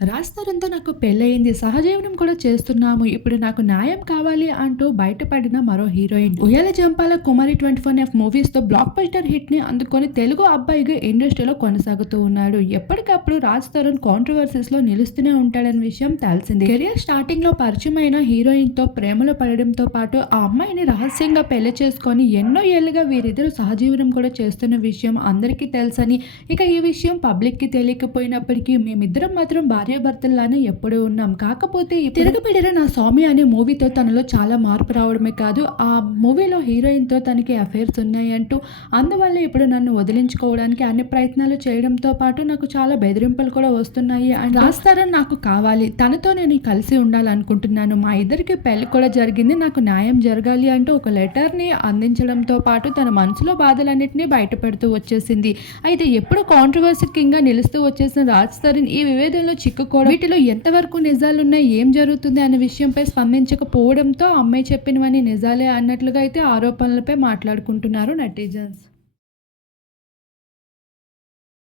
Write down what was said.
రాస్తారంతా నాకు పెళ్ళయింది సహజీవనం కూడా చేస్తున్నాము ఇప్పుడు నాకు న్యాయం కావాలి అంటూ బయటపడిన మరో heroine. Uyyala Jampala Kumari twenty four F మూవీస్తో blockbuster హిట్ని అందుకొని తెలుగు అబ్బాయిగా ఇండస్ట్రీలో కొనసాగుతూ ఉన్నాడు. ఎప్పటికప్పుడు రాజ్ తరుణ్ కాంట్రవర్సీస్లో నిలుస్తూనే ఉంటాడనే విషయం తెలిసింది. కెరియర్ స్టార్టింగ్లో పరిచయమైన హీరోయిన్తో ప్రేమలో పడడంతో పాటు ఆ అమ్మాయిని రహస్యంగా పెళ్ళి చేసుకొని ఎన్నో ఏళ్ళుగా వీరిద్దరు సహజీవనం కూడా చేస్తున్న విషయం అందరికీ తెలుసని ఇక ఈ విషయం పబ్లిక్కి తెలియకపోయినప్పటికీ మేమిద్దరం మాత్రం భార్యాభర్తల్లానే ఎప్పుడూ ఉన్నాం. కాకపోతే ఈ తిరగబడిన నా స్వామి అనే మూవీతో తనలో చాలా మార్పు రావడమే కాదు ఆ మూవీలో హీరోయిన్తో తనకి అఫైర్స్ ఉన్నాయంటూ అందువల్ల ఇప్పుడు నన్ను వదిలించుకోవడానికి అన్ని ప్రయత్నాలు చేయడంతో పాటు నాకు చాలా బెదిరింపులు కూడా వస్తున్నాయి. అండ్ రాస్తారని నాకు కావాలి. తనతో నేను కలిసి ఉండాలనుకుంటున్నాను. మా ఇద్దరికి పెళ్ళి కూడా జరిగింది. నాకు న్యాయం జరగాలి అంటూ ఒక లెటర్ని అందించడంతో పాటు తన మనసులో బాధలన్నింటినీ బయటపెడుతూ వచ్చేసింది. అయితే ఎప్పుడు కాంట్రవర్సీ కింగ్గా నిలుస్తూ వచ్చేసిన రాజ్ తరుణ్ ఈ వివేదంలో చిక్కుకోవడం వీటిలో ఎంతవరకు నిజాలున్నాయి ఏం జరుగుతుంది అనే విషయంపై స్పందించకపోవడంతో అమ్మాయి చెప్పినవన్నీ నిజాలే అన్నట్లుగా అయితే ఆరోపణలపై మాట్లాడుకుంటున్నారు నెటిజన్స్.